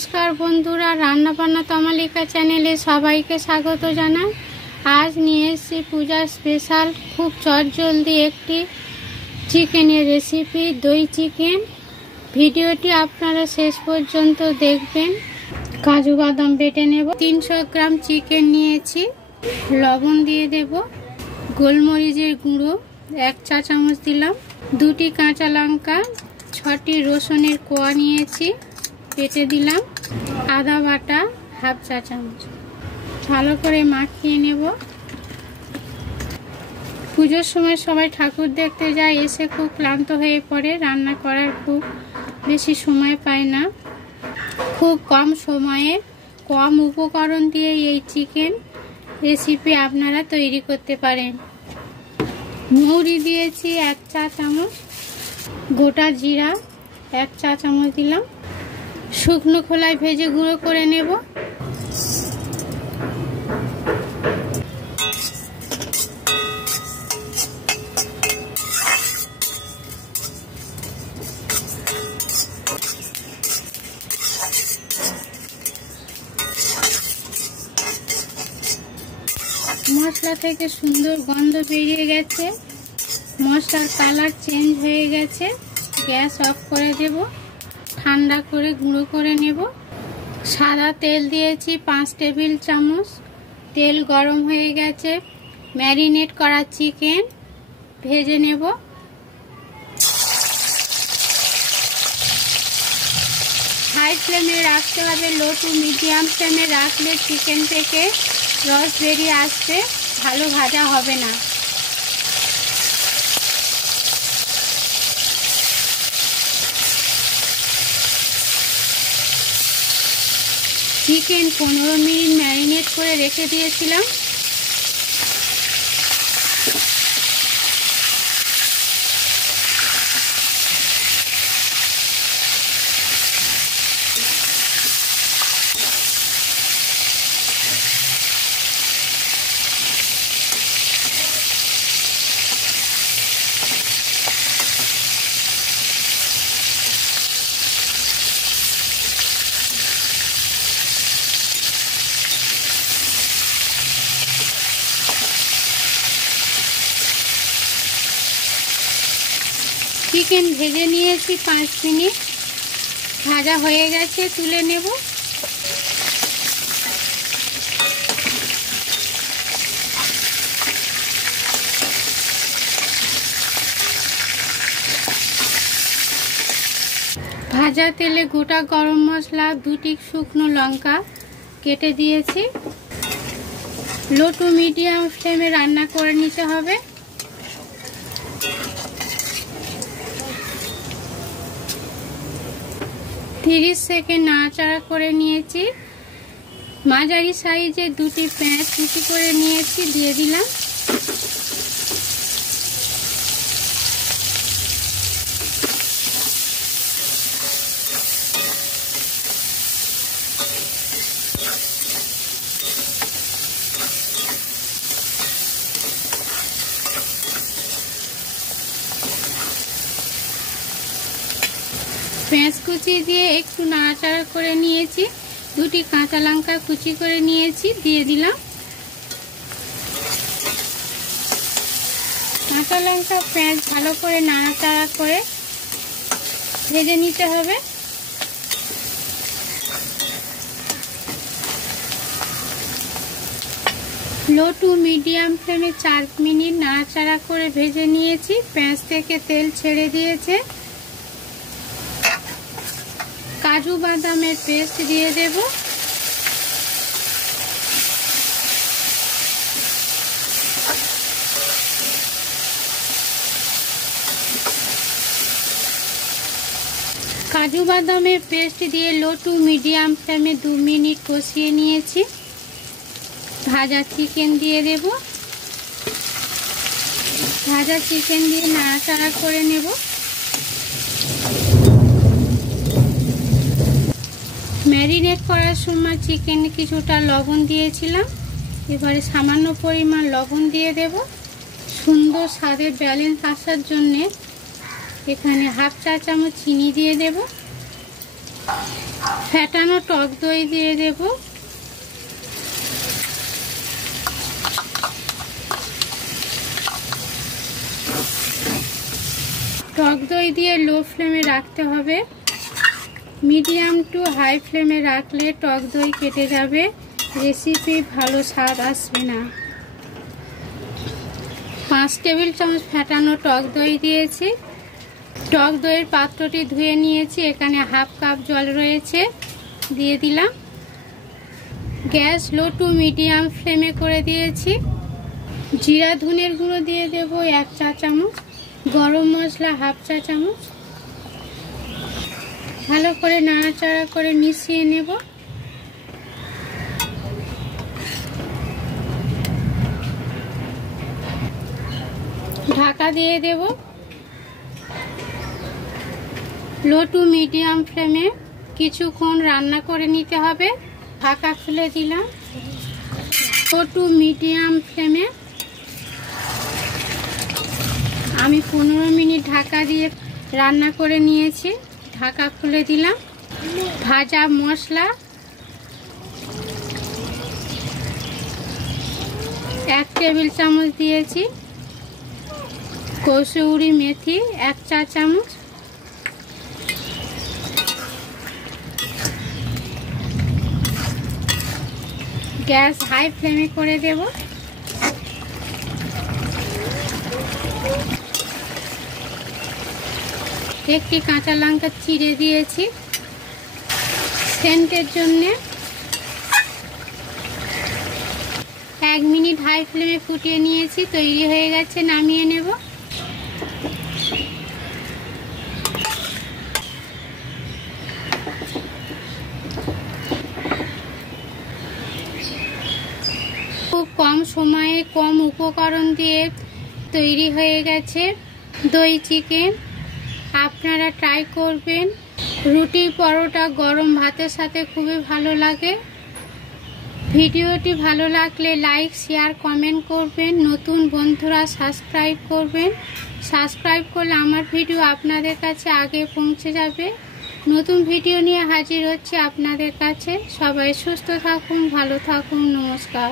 नमस्कार बंधुरा रान्ना बान्ना तमालिका चैनेले सबाइके स्वागत जानाई। आज निये एसेछि पूजार स्पेशल खूब चटजल्दी एकटी चिकेनेर रेसिपि दई चिकेन। भिडियोटी आपनारा शेष पर्यन्त देखबेन। काजू बादाम बेटे नेब। 300 ग्राम चिकेन नियेछि। लवण दिए देब। गोलमरिचेर गुঁড়ো 1 चा चामच दिलाम। 2टी काँचा लंका 6टी रसुनेर कोয়া नियेछि केटे दिलाम। आदा बाटा हाफ चा चामच। भालो करे माखिए नेब। पुजोर समय सबाई ठाकुर देखते जाय, एसे खूब क्लांत हये पड़े। रान्ना करार खूब बेशी समय पाय ना। खूब कम समये कम उपकरण दिए এই চিকেন রেসিপি আপনারা তৈরি করতে পারেন। মৌরি দিয়েছি 1 চা চামচ। গোটা জিরা 1 চা চামচ দিলাম। শুকনো খোলায় ভেজে গুঁড়ো করে নেব। মশলা থেকে সুন্দর গন্ধ বেরিয়ে গেছে। মশলার কালার চেঞ্জ হয়ে গেছে। গ্যাস অফ করে দেব। ঠান্ডা করে গুঁড়ো করে নেব। সাদা তেল দিয়েছি 5 টেবিল চামচ। তেল গরম হয়ে গেছে। ম্যারিনেট করা চিকেন ভেজে নেব। হাই ফ্লেমে রাখতে হবে। লো টু মিডিয়াম ফ্লেমে রাখলে চিকেন থেকে রস বেরিয়ে আসবে, ভালো ভাজা হবে না। চিকেন 15 মিনিট ম্যারিনেট করে রেখে দিয়েছিলাম। চিকেন ভেজে নিয়েছি 5 মিনিট। ভাজা হয়ে গেছে, তুলে নেব। ভাজা তেলে গোটা গরম মশলা 2টি শুকনো লঙ্কা কেটে দিয়েছি। লো টু মিডিয়াম ফ্লেমে রান্না করে নিতে হবে। तीस सेकेंड नाड़ाचाड़ा करे निয়েছি। মাঝারি সাইজে 2টি পেঁয়াজ কুচি করে নিয়েছি, দিয়ে দিলাম। পেঁয়াজ কুচি দিয়ে একটু নাড়াচাড়া করে নিয়েছি। 2টি কাঁচা লঙ্কা কুচি করে নিয়েছি, দিয়ে দিলাম। কাঁচা লঙ্কা পেঁয়াজ ভালো করে নাড়াচাড়া করে ভেজে নিতে হবে। লো টু মিডিয়াম ফ্লেমে 4 মিনিট নাড়াচাড়া করে ভেজে নিয়েছি। পেঁয়াজ থেকে তেল ছেড়ে দিয়েছে। কাজু বাদামের পেস্ট দিয়ে দেব। কাজু বাদামের পেস্ট দিয়ে লো টু মিডিয়াম ফ্লেমে 2 মিনিট কষিয়ে নিয়েছি। ভাজা চিকেন দিয়ে দেব। ভাজা চিকেন দিয়ে নাড়াচাড়া করে নেব। ম্যারিনেট করার সময় চিকেনে কিছুটা লবণ দিয়েছিলাম। এবারে সামান্য পরিমাণ লবণ দিয়ে দেব। সুন্দর স্বাদের ব্যালেন্স আসার জন্য এখানে হাফ চা চামচ চিনি দিয়ে দেব। ফেটানো টক দই দিয়ে দেব। টক দই দিয়ে লো ফ্লেমে রাখতে হবে। মিডিয়াম টু হাই ফ্লেমে রাখলে টক দই কেটে যাবে, রেসিপি ভালো স্বাদ আসবে না। 5 টেবিল চামচ ফেটানো টক দই দিয়েছি। টক দইয়ের পাত্রটি ধুয়ে নিয়েছি, এখানে হাফ কাপ জল রয়েছে, দিয়ে দিলাম। গ্যাস লো টু মিডিয়াম ফ্লেমে করে দিয়েছি। জিরা ধনের গুঁড়ো দিয়ে দেব 1 চা চামচ, গরম মশলা হাফ চা চামচ। ভালো করে নাড়াচাড়া করে মিশিয়ে নেব। ঢাকা দিয়ে দেব। লো টু মিডিয়াম ফ্লেমে কিছুক্ষণ রান্না করে নিতে হবে। ঢাকা খুলে দিলাম। লো টু মিডিয়াম ফ্লেমে আমি 15 মিনিট ঢাকা দিয়ে রান্না করে নিয়েছি। ঢাকা খুলে দিলাম। ভাজা মশলা 1 টেবিল চামচ দিয়েছি। কসুরি মেথি 1 চা চামচ। গ্যাস হাই ফ্লেমে করে দেব। একটি কাঁচা লঙ্কা চিড়ে দিয়েছি সেন্টের জন্য। 1 মিনিট হাই ফ্লেমে ফুটিয়ে নিয়েছি, তৈরি হয়ে গেছে, নামিয়ে নেব। খুব কম সময়ে কম উপকরণ দিয়ে তৈরি হয়ে গেছে দই চিকেন। আপনারা ট্রাই করবেন। রুটি পরোটা গরম ভাতের সাথে খুবই ভালো লাগে। ভিডিওটি ভালো লাগলে লাইক শেয়ার কমেন্ট করবেন। নতুন বন্ধুরা সাবস্ক্রাইব করবেন। সাবস্ক্রাইব করলে আমার ভিডিও আপনাদের কাছে আগে পৌঁছে যাবে। নতুন ভিডিও নিয়ে হাজির হচ্ছে আপনাদের কাছে। সবাই সুস্থ থাকুন, ভালো থাকুন, নমস্কার।